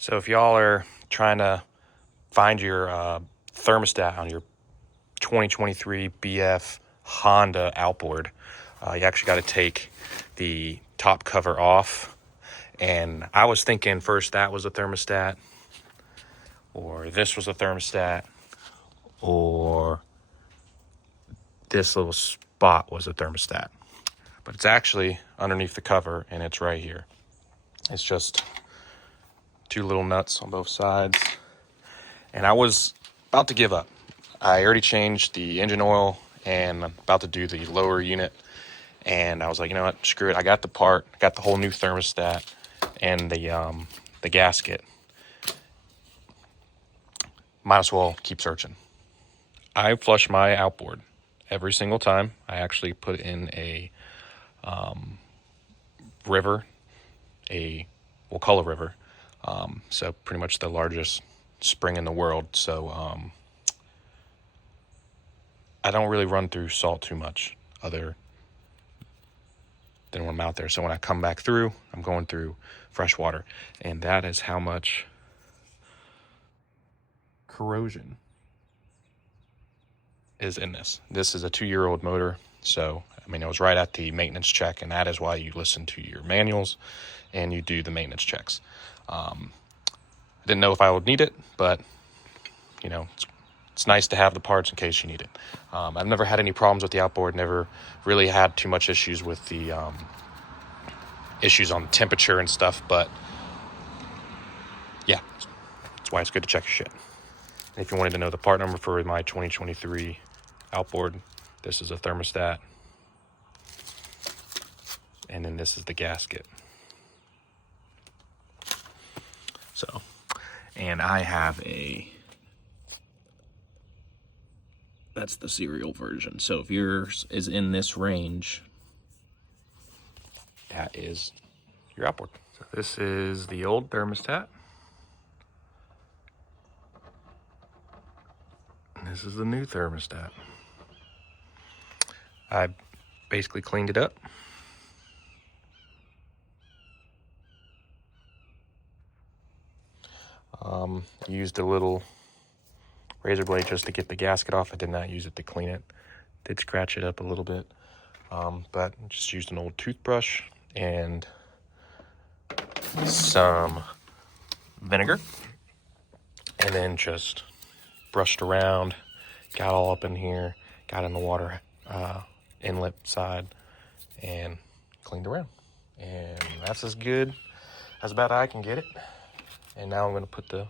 So if y'all are trying to find your thermostat on your 2023 BF Honda Outboard, you actually got to take the top cover off. And I was thinking first that was a thermostat, or this was a thermostat, or this little spot was a thermostat. But it's actually underneath the cover, and it's right here. It's just two little nuts on both sides. And I was about to give up. I already changed the engine oil and I'm about to do the lower unit. And I was like, you know what, screw it. I got the part, I got the whole new thermostat and the gasket. Might as well keep searching. I flush my outboard every single time. I actually put in a river, we'll call a river. So pretty much the largest spring in the world. So I don't really run through salt too much other than when I'm out there. So when I come back through, I'm going through fresh water. And that is how much corrosion is in this. This is a 2-year-old motor. So, I mean, it was right at the maintenance check, and that is why you listen to your manuals and you do the maintenance checks. I didn't know if I would need it, but, you know, it's nice to have the parts in case you need it. I've never had any problems with the outboard, never really had too much issues with the issues on temperature and stuff, but yeah, that's why it's good to check your shit. And if you wanted to know the part number for my 2023 outboard, this is a thermostat, and then this is the gasket. So, and I have that's the serial version. So if yours is in this range, that is your outboard. So this is the old thermostat. And this is the new thermostat. I basically cleaned it up. Used a little razor blade just to get the gasket off. I did not use it to clean it. Did scratch it up a little bit, but just used an old toothbrush and some vinegar, and then just brushed around, got all up in here, got in the water inlet side, and cleaned around. And that's as good as about I can get it. And now I'm going to put the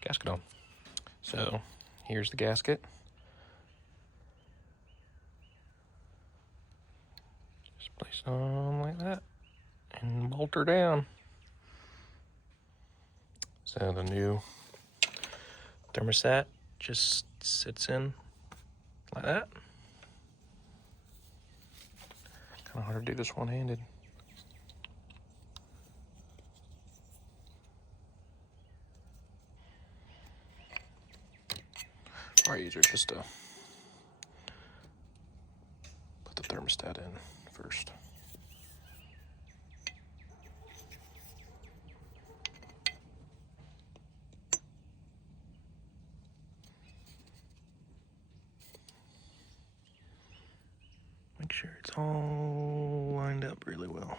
gasket on. So here's the gasket. Just place it on like that and bolt her down. So the new thermostat just sits in like that. Kind of hard to do this one-handed. Probably easier just to put the thermostat in first. Make sure it's all lined up really well.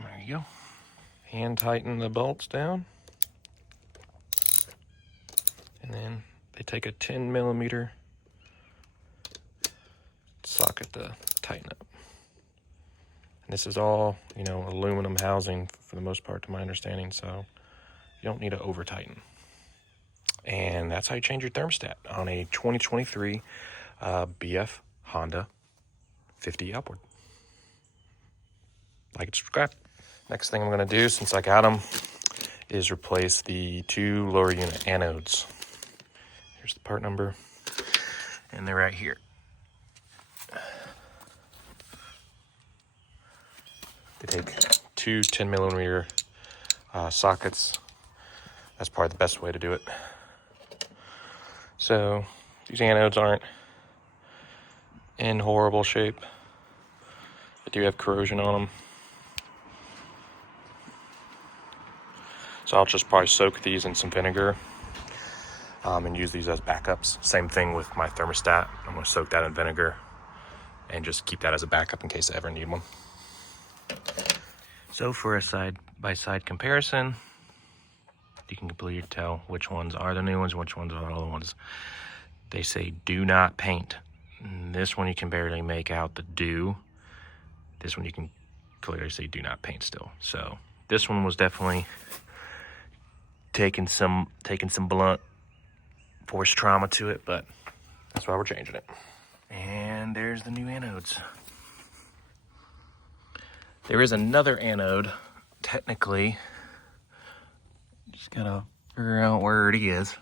There you go. Hand tighten the bolts down. And then they take a 10 millimeter socket to tighten up. And this is all, you know, aluminum housing for the most part, to my understanding, so you don't need to over tighten. And that's how you change your thermostat on a 2023 BF Honda 50 Outboard. Like and subscribe. Next thing I'm going to do, since I got them, is replace the 2 lower unit anodes. Here's the part number, and they're right here. They take 2 10 millimeter sockets. That's probably the best way to do it. So these anodes aren't in horrible shape. They do have corrosion on them. So I'll just probably soak these in some vinegar and use these as backups. Same thing with my thermostat. I'm going to soak that in vinegar and just keep that as a backup in case I ever need one. So for a side-by-side comparison, you can completely tell which ones are the new ones, which ones are the old ones. They say do not paint. And this one you can barely make out the do. This one you can clearly see do not paint still. So this one was definitely taking some blunt force trauma to it, but that's why we're changing it. And there's the new anodes. There is another anode, technically. Just gotta figure out where it is.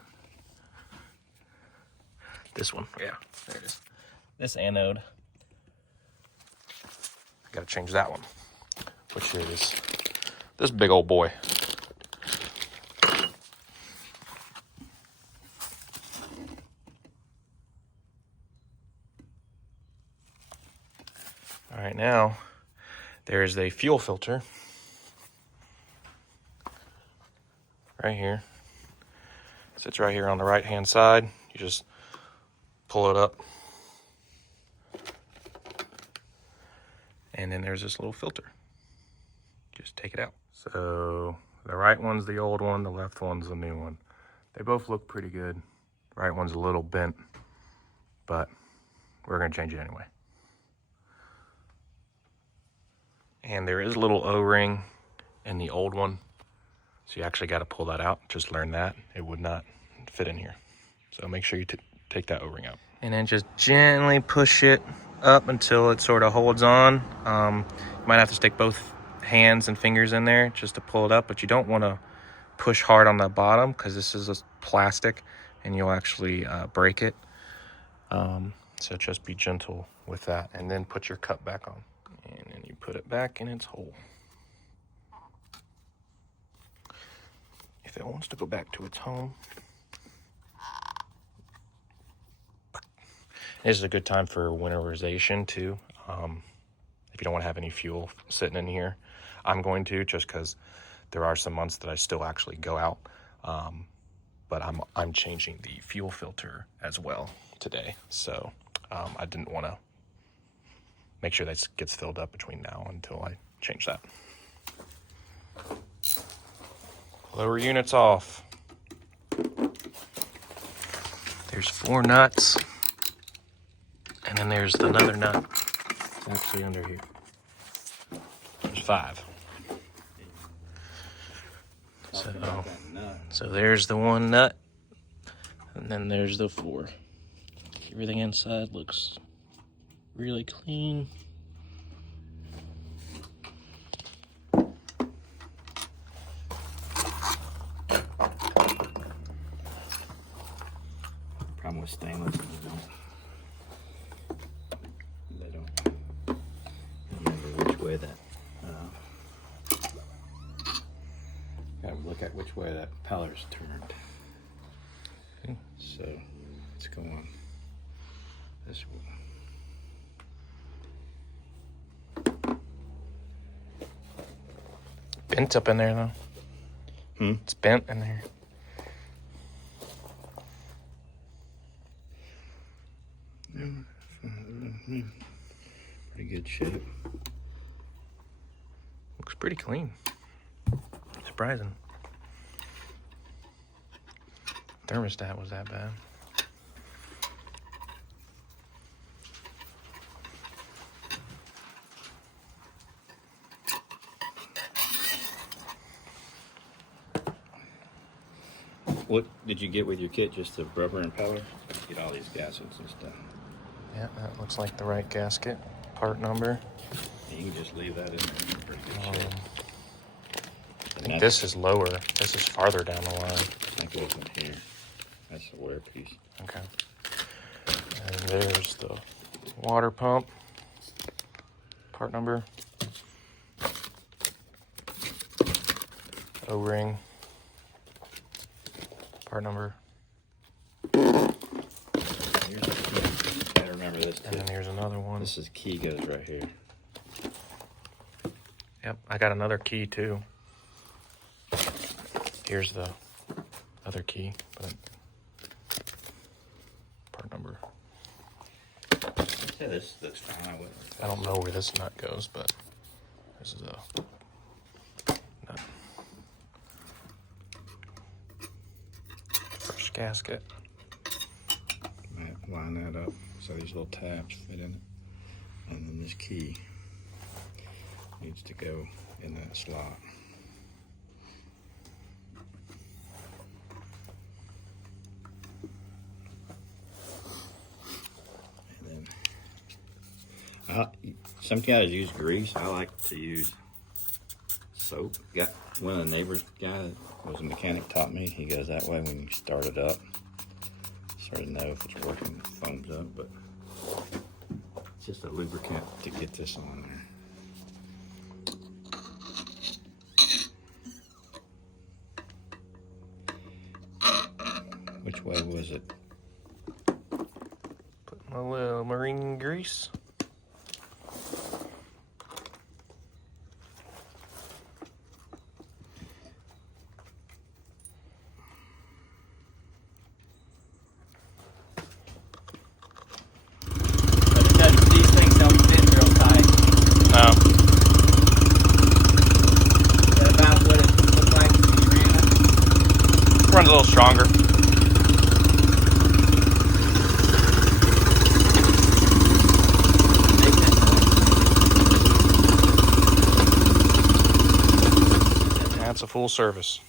This one, yeah, there it is. This anode, I gotta change that one, which is this big old boy. All right, now there's a fuel filter right here. It sits right here on the right hand side. You just pull it up. And then there's this little filter. Just take it out. So the right one's the old one, the left one's the new one. They both look pretty good. The right one's a little bent, but we're gonna change it anyway. And there is a little O-ring in the old one. So you actually gotta pull that out. Just learn that. It would not fit in here. So make sure you take that O-ring out. And then just gently push it up until it sort of holds on. You might have to stick both hands and fingers in there just to pull it up, but you don't want to push hard on the bottom because this is a plastic and you'll actually break it. So just be gentle with that, and then put your cup back on, and then you put it back in its hole. If it wants to go back to its home. This is a good time for winterization too. If you don't want to have any fuel sitting in here, I'm going to, just because there are some months that I still actually go out. But I'm changing the fuel filter as well today. So I didn't want to make sure that gets filled up between now until I change that. Lower units off. There's 4 nuts. And then there's another nut. It's actually under here. There's 5. So there's the 1 nut. And then there's the 4. Everything inside looks really clean. Problem with stainless, they don't remember which way that. Gotta look at which way that propeller's turned. Okay. So let's go on this one. Bent up in there though. It's bent in there. Pretty good shape. Looks pretty clean. Surprising. Thermostat was that bad. What did you get with your kit? Just the rubber and power? Get all these gaskets and stuff. Yeah, that looks like the right gasket. Part number. You can just leave that in there. Pretty good shape. I think this is lower. This is farther down the line. I think it wasn't here. That's the wear piece. Okay. And there's the water pump. Part number. O-ring. Part number. Here's the key. Gotta remember this too. And then here's another one. This is key goes right here. Yep, I got another key too. Here's the other key, but part number. Yeah, this looks fine. I don't know where this nut goes, but this is a nut. First gasket. Might line that up so these little tabs fit in it. And then this key needs to go in that slot. And then some guys use grease. I like to use soap. Got one of the neighbors guy that was a mechanic taught me. He goes that way when you start it up. Sort of know if it's working, it foams up, but it's just a lubricant to get this on there. Which way was it? Put my little marine grease. These things don't fit real tight. No. Is that about what it looked like when you ran it? Runs a little stronger. That's a full service.